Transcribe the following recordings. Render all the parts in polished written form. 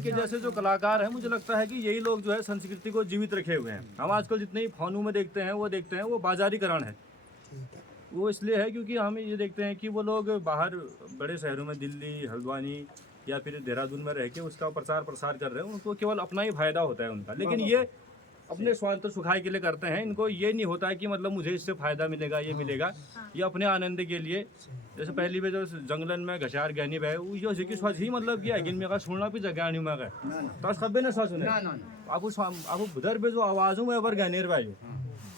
इनके जैसे जो कलाकार हैं, मुझे लगता है कि यही लोग जो है संस्कृति को जीवित रखे हुए हैं। हम आजकल जितने ही फोनों में देखते हैं वो बाजारीकरण है। वो इसलिए है क्योंकि हम ये देखते हैं कि वो लोग बाहर बड़े शहरों में, दिल्ली, हल्द्वानी या फिर देहरादून में रह के उसका प्रसार प्रसार कर रहे हैं। उनको केवल अपना ही फायदा होता है उनका, लेकिन ये अपने स्वार्थ सुखाय के लिए करते हैं। इनको ये नहीं होता है कि मतलब मुझे इससे फायदा मिलेगा, ये मिलेगा। ये अपने आनंद के लिए, जैसे पहली बार जो जंगलन में घसार गहनी बह यो जी की स्वाच ही मतलब क्या है कि इनमें का सुनना भी जगह नहीं में तो खब्बे ने सुने आप उधर पे जो आवाज़ों में अबर गहनेर भाई,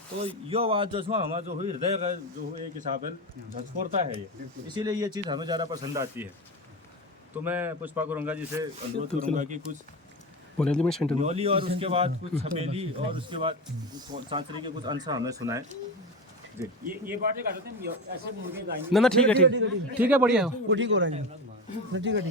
तो ये आवाज़ जो हमारा जो हृदय का जो एक हिसाब से झकझोरता है ये, इसीलिए ये चीज़ हमें ज़्यादा पसंद आती है। तो मैं पुष्पा करूँगा जी से अनुरोध करूँगा कि कुछ न्योली और उसके बाद कुछ छपेली और उसके बाद सांसरी के कुछ अंश हमें सुनाए जी। ये बात गा देते हैं, ऐसे मुर्गे गाएंगे। ना ठीक है, ठीक है, बढ़िया है। वो ठीक हो रहा है, ठीक है।